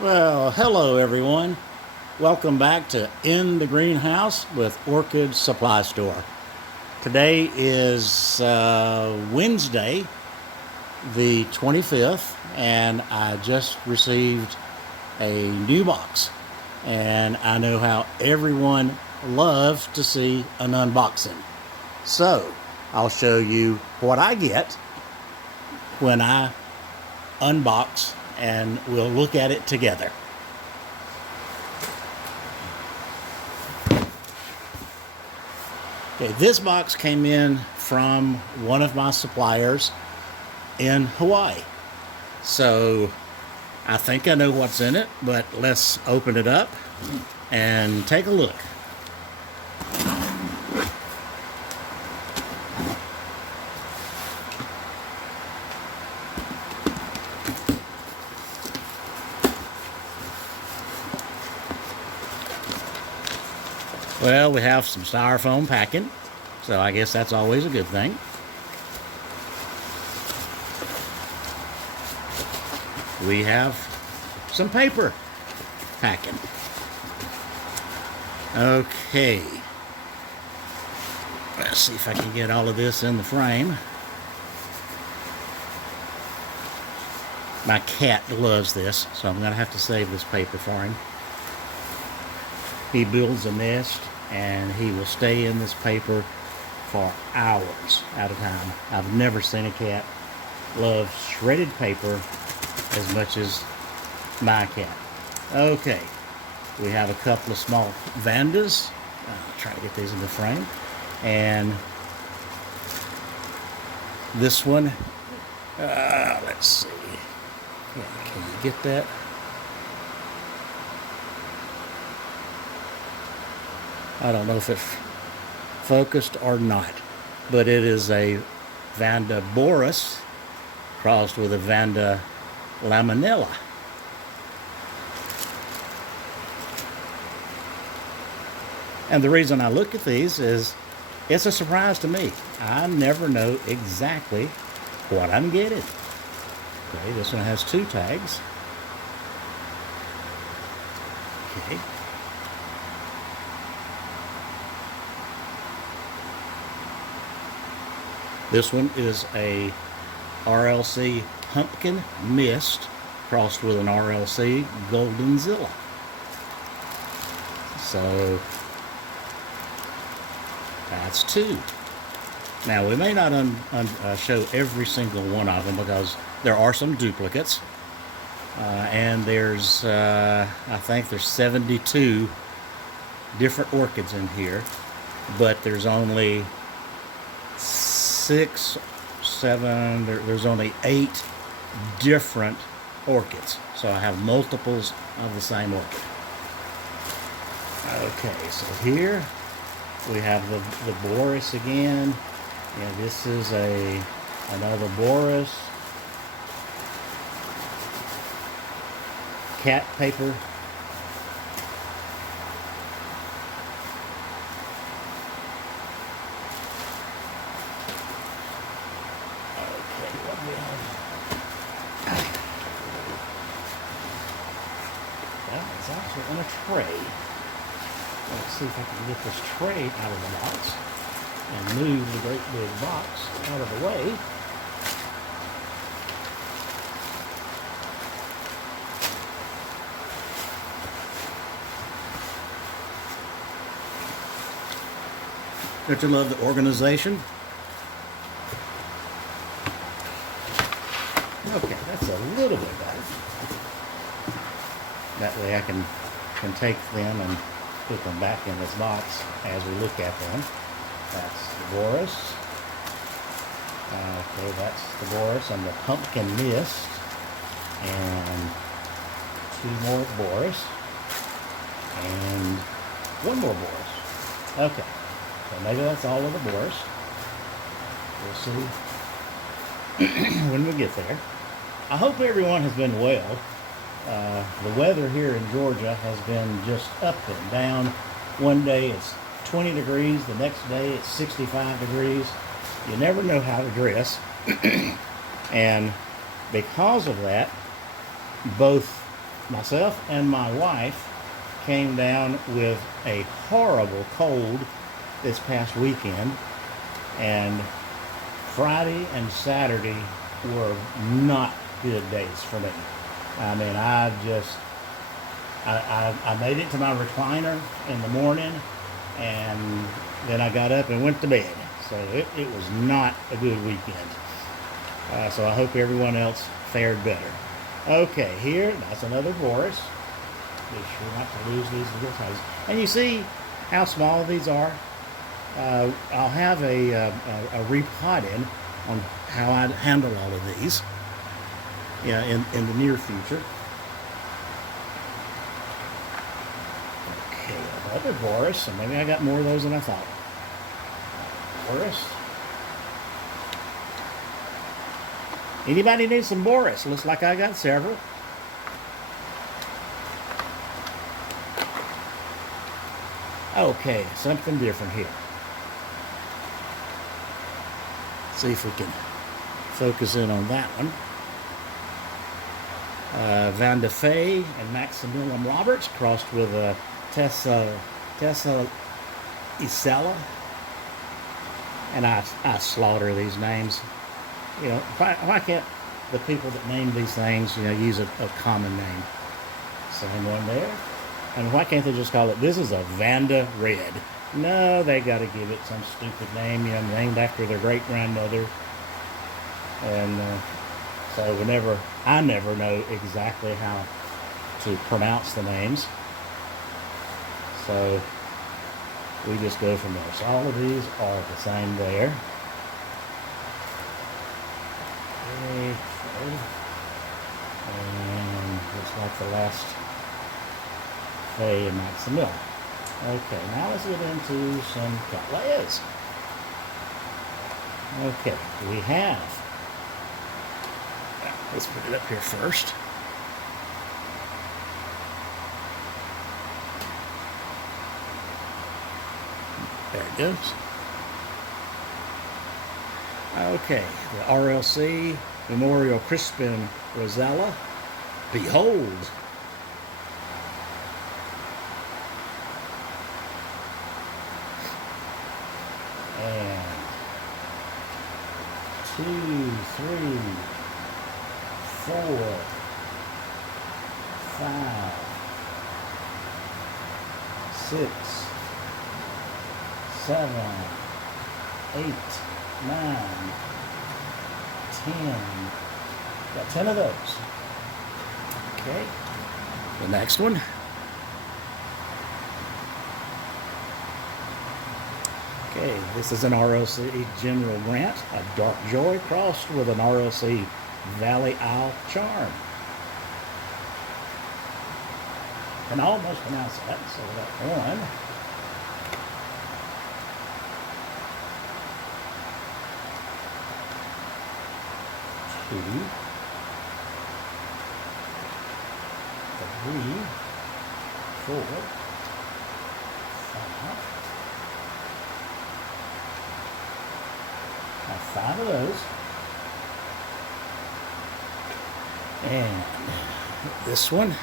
Well, hello everyone. Welcome back to In the Greenhouse with Orchid Supply Store. Today is Wednesday, the 25th, and I just received a new box. And I know how everyone loves to see an unboxing. So, I'll show you what I get when I unbox, and we'll look at it together. Okay, this box came in from one of my suppliers in Hawaii. So I think I know what's in it, but let's open it up and take a look. Well, we have some styrofoam packing, so I guess that's always a good thing. We have some paper packing. Okay. Let's see if I can get all of this in the frame. My cat loves this, so I'm going to have to save this paper for him. He builds a nest and he will stay in this paper for hours at a time. I've never seen a cat love shredded paper as much as my cat. Okay, we have a couple of small vandas. I'll try to get these in the frame. And this one, let's see. Yeah, can you get that? I don't know if it's focused or not, but it is a Vanda boris crossed with a Vanda laminella. And the reason I look at these is it's a surprise to me. I never know exactly what I'm getting. Okay, this one has 2 tags. Okay. This one is a RLC Pumpkin Mist crossed with an RLC Golden Zilla. So that's 2. Now we may not show every single one of them because there are some duplicates, and there's I think there's 72 different orchids in here, but there's only 6, 7, there's only 8 different orchids. So I have multiples of the same orchid. Okay, so here we have the boris again. Yeah, this is another boris. Cat paper. It's actually in a tray. Let's see if I can get this tray out of the box and move the great big box out of the way. Don't you love the organization? Okay, that's a little bit better. That way I can take them and put them back in this box as we look at them. That's the boris. Okay, that's the boris and the pumpkin mist. And 2 more boris. And 1 more boris. Okay, so maybe that's all of the boris. We'll see when we get there. I hope everyone has been well. The weather here in Georgia has been just up and down. One day it's 20 degrees, the next day it's 65 degrees. You never know how to dress. And because of that, both myself and my wife came down with a horrible cold this past weekend, and Friday and Saturday were not good days for me. I mean, I made it to my recliner in the morning, and then I got up and went to bed. So it was not a good weekend. So I hope everyone else fared better. Okay, here, that's another Boris. Be sure not to lose these little toes. And you see how small these are? I'll have a repotting on how I handle all of these, yeah, in the near future. Okay, another Boris, and maybe I got more of those than I thought. Boris. Anybody need some Boris? Looks like I got several. Okay, something different here. See if we can focus in on that one. Van de Fay and Maximilian Roberts crossed with Tessa Isella. And I slaughter these names. You know, why can't the people that name these things, you know, use a common name? Same one there. And why can't they just call it, this is a Vanda Red? No, they got to give it some stupid name, you know, named after their great-grandmother. And so I never know exactly how to pronounce the names. So we just go from there. So all of these are the same there. Okay. And looks like the last Fay and Maximilian. Okay, now let's get into some Cattleyas. Okay, we have, let's put it up here first. There it goes. Okay, the RLC Memorial Crispin Rosella. Behold. And 2, 3, 4, 5, 6, 7, 8, 9, 10. Got 10 of those. Okay. The next one. Okay, this is an RLC General Grant, a Dark Joy crossed with an RLC Valley Isle Charm. Can almost pronounce that, so we got 1. Two, 3, 4, 5. 5 of those. And this one.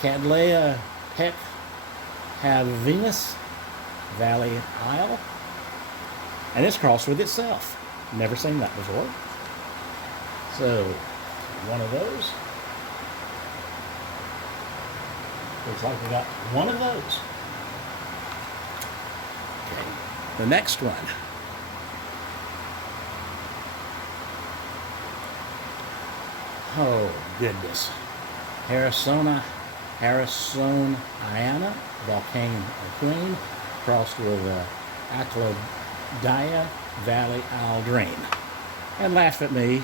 Cattleya Peck have Venus Valley Isle. And it's crossed with itself. Never seen that before. So, one of those. Looks like we got 1 of those. Okay, the next one. Oh, goodness. Harrisoniana, Volcano Queen, crossed with Aclodaya Valley Isle Green. And laugh at me,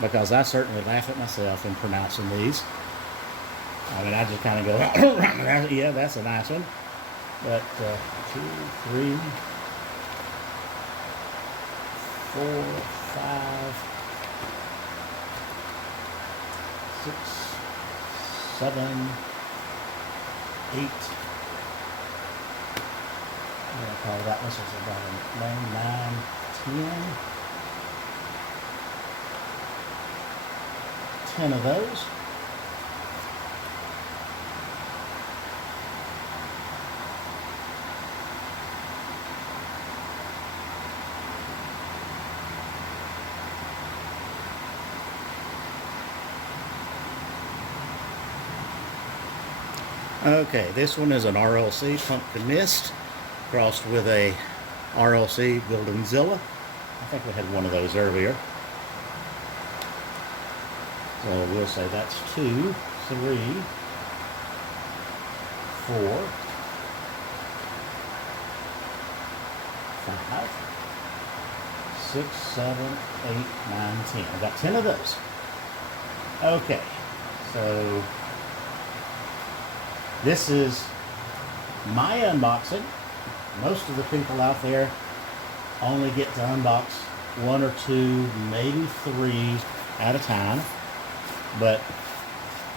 because I certainly laugh at myself in pronouncing these. I mean, I just kind of go, yeah, that's a nice one. But 2, 3, 4, 5, 6, 7, 8. I'm going to call that one, so it's about 9, 10. 10 of those. Okay, this one is an RLC Pumpkin Mist crossed with a RLC Golden-Zilla. I think we had one of those earlier. So we'll say that's 2, 3, 4, 5, 6, 7, 8, 9, 10. I got 10 of those. Okay, so this is my unboxing. Most of the people out there only get to unbox 1 or 2, maybe 3 at a time. But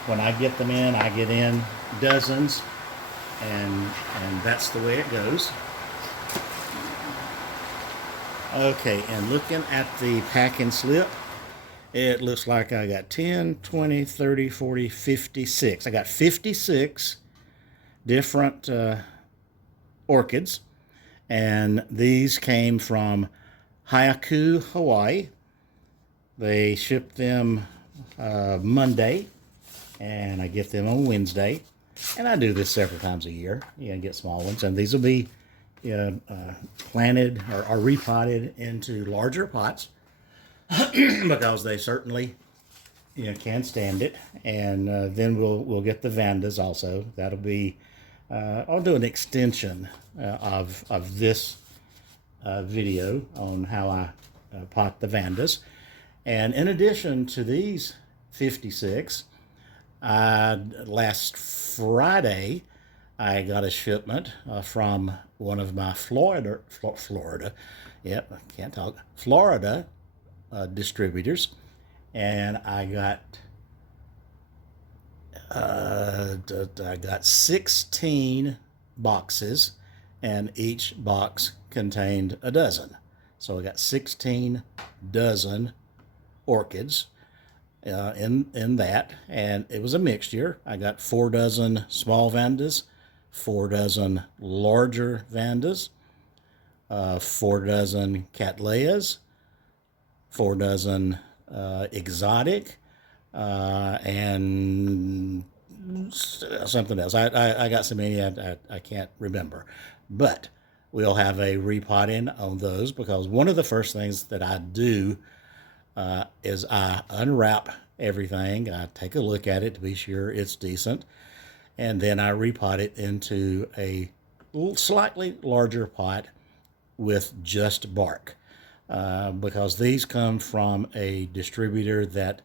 when I get them in, I get in dozens, and that's the way it goes. Okay, and looking at the packing slip, it looks like I got 10, 20, 30, 40, 56. I got 56 different orchids, and these came from Haiku, Hawaii. They shipped them Monday, and I get them on Wednesday. And I do this several times a year. You know, get small ones, and these will be planted or repotted into larger pots because they certainly can stand it. And then we'll get the Vandas also. That'll be I'll do an extension of this video on how I pot the Vandas. And in addition to these 56, last Friday I got a shipment from one of my Florida distributors, and I got 16 boxes, and each box contained a dozen. So I got 16 dozen orchids in that, and it was a mixture. I got 4 dozen small Vandas, 4 dozen larger Vandas, 4 dozen Cattleyas, 4 dozen exotic, and something else. I got so many I can't remember, but we'll have a repotting on those, because one of the first things that I do is I unwrap everything. I take a look at it to be sure it's decent, and then I repot it into a slightly larger pot with just bark, because these come from a distributor that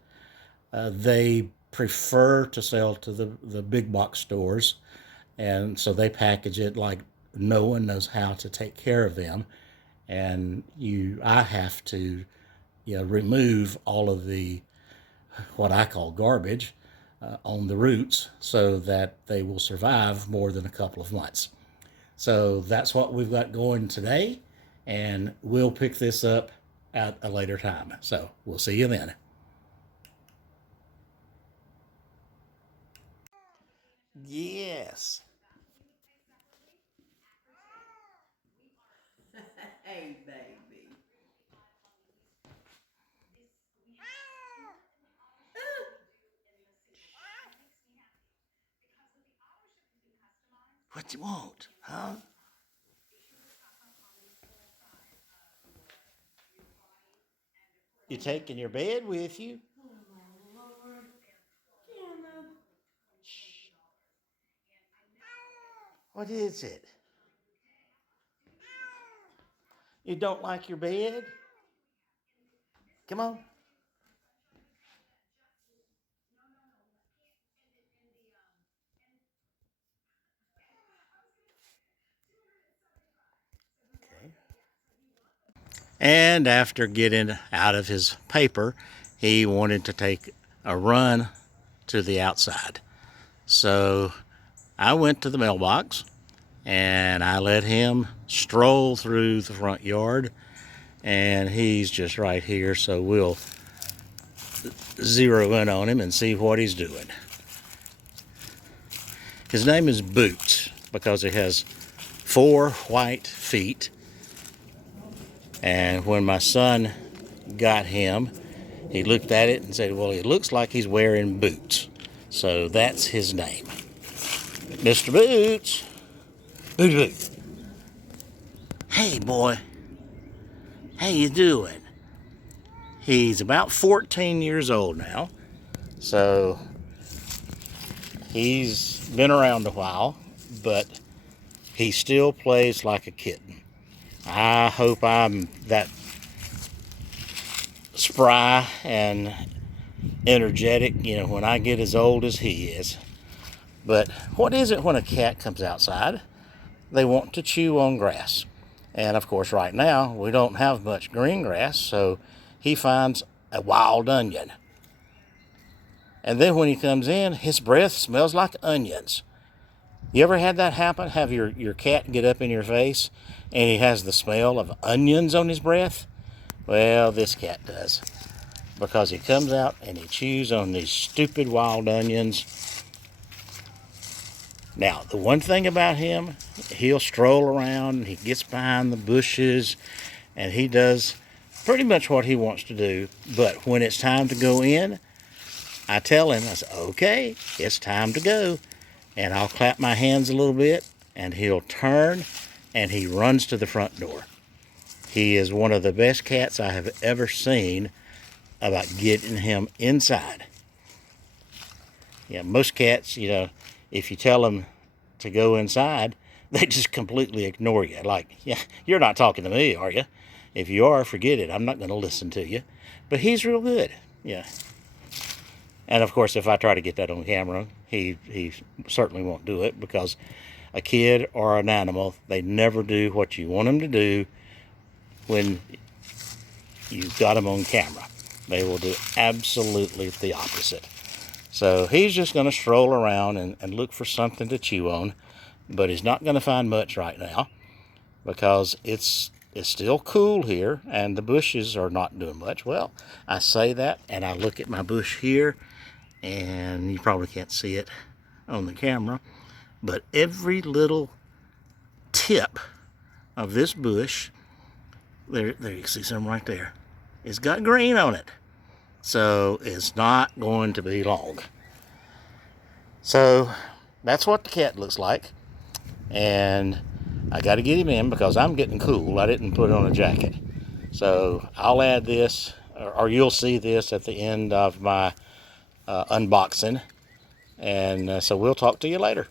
they prefer to sell to the big box stores, and so they package it like no one knows how to take care of them. And I have to remove all of the what I call garbage on the roots, so that they will survive more than a couple of months. So that's what we've got going today, and we'll pick this up at a later time. So we'll see you then. Yes. Hey, baby. What you want, huh? You taking your bed with you? What is it? You don't like your bed? Come on. Okay. And after getting out of his paper, he wanted to take a run to the outside. So I went to the mailbox, and I let him stroll through the front yard, and he's just right here, so we'll zero in on him and see what he's doing. His name is Boots because he has 4 white feet. And when my son got him, he looked at it and said, well, it looks like he's wearing boots. So that's his name. Mr. Boots. Boots, Boots. Hey, boy. How you doing? He's about 14 years old now. So he's been around a while, but he still plays like a kitten. I hope I'm that spry and energetic, when I get as old as he is. But what is it when a cat comes outside? They want to chew on grass. And of course, right now, we don't have much green grass, so he finds a wild onion. And then when he comes in, his breath smells like onions. You ever had that happen? Have your cat get up in your face and he has the smell of onions on his breath? Well, this cat does. Because he comes out and he chews on these stupid wild onions. Now, the one thing about him, he'll stroll around and he gets behind the bushes and he does pretty much what he wants to do. But when it's time to go in, I tell him, I say, okay, it's time to go. And I'll clap my hands a little bit and he'll turn and he runs to the front door. He is one of the best cats I have ever seen about getting him inside. Yeah, most cats, if you tell them to go inside, they just completely ignore you. Like, yeah, you're not talking to me, are you? If you are, forget it. I'm not going to listen to you. But he's real good. Yeah. And of course, if I try to get that on camera, he certainly won't do it, because a kid or an animal, they never do what you want them to do when you've got them on camera. They will do absolutely the opposite. So he's just going to stroll around and look for something to chew on, but he's not going to find much right now because it's still cool here and the bushes are not doing much. Well, I say that and I look at my bush here, and you probably can't see it on the camera, but every little tip of this bush, there you can see some right there, it's got green on it. So it's not going to be long. So that's what the cat looks like. And I got to get him in because I'm getting cool. I didn't put on a jacket. So I'll add this, or you'll see this at the end of my unboxing. And so we'll talk to you later.